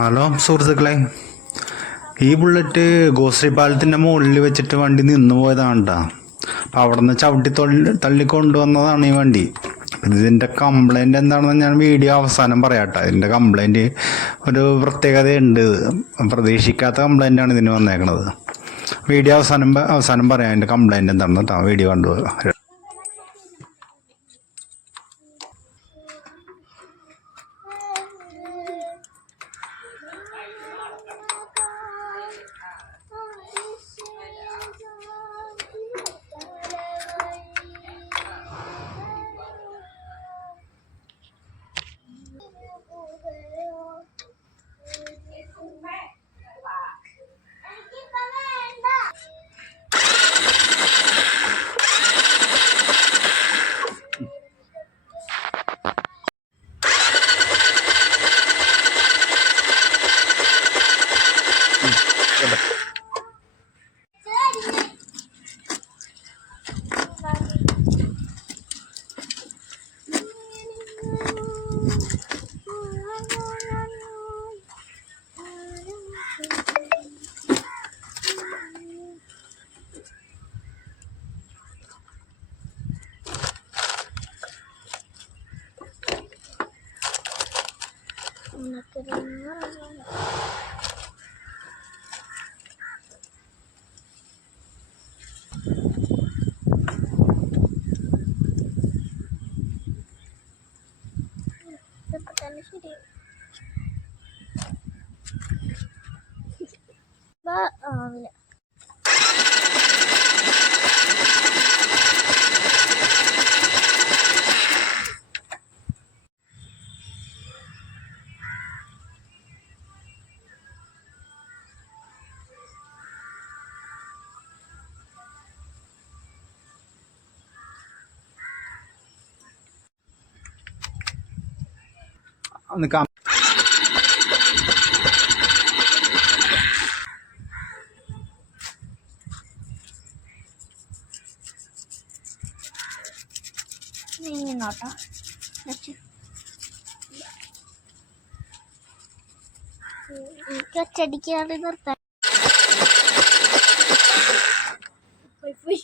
Hello സുഹൃത്തുക്കളെ, ഈ bullet Goshree പാലത്തിൻ്റെ മുകളിൽ വെച്ചിട്ട് വണ്ടി നിന്നു പോയതാണ് കേട്ടോ. അപ്പോൾ അവിടെ നിന്ന് ചവിട്ടി തള്ളിക്കൊണ്ടുവന്നതാണ് ഈ വണ്ടി. ഇതിൻ്റെ കംപ്ലൈൻറ്റ് എന്താണെന്ന് ഞാൻ വീഡിയോ അവസാനം പറയാം കേട്ടോ. ഇതിൻ്റെ കംപ്ലൈൻറ്റ് ഒരു പ്രത്യേകതയുണ്ട്, പ്രതീക്ഷിക്കാത്ത കംപ്ലൈൻറ്റാണ് ഇതിന് വന്നേക്കണത്. വീഡിയോ അവസാനം പറയാം അതിൻ്റെ കംപ്ലൈൻറ്റ് എന്താണെന്ന് കേട്ടോ. വീഡിയോ കണ്ടുപോകാം. ആവില്ല. നീങ്ങോട്ടോ എനിക്ക് ഒറ്റടിക്കാതെ നിർത്താൻ പോയി.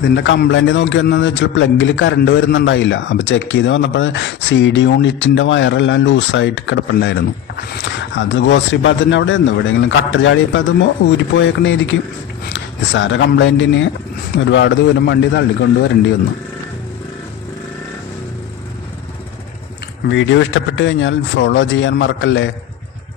ഇതിൻ്റെ കംപ്ലൈൻറ്റ് നോക്കി വന്നതെന്ന് വെച്ചാൽ പ്ലഗിൽ കറണ്ട് വരുന്നുണ്ടായില്ല. അപ്പോൾ ചെക്ക് ചെയ്ത് വന്നപ്പോൾ CD യൂണിറ്റിൻ്റെ വയറെല്ലാം ലൂസായിട്ട് കിടപ്പുണ്ടായിരുന്നു. അത് ഗോശ്രീ പാലത്തിൻ്റെ അവിടെ ആയിരുന്നു. എവിടെയെങ്കിലും കട്ട ചാടിയപ്പോൾ അത് ഊരിപ്പോയേക്കണേയിരിക്കും. നിസ്സാര കംപ്ലൈൻറ്റിന് ഒരുപാട് ദൂരം വണ്ടി തള്ളിക്കൊണ്ട് വരേണ്ടി വന്നു. വീഡിയോ ഇഷ്ടപ്പെട്ട് കഴിഞ്ഞാൽ ഫോളോ ചെയ്യാൻ മറക്കല്ലേ.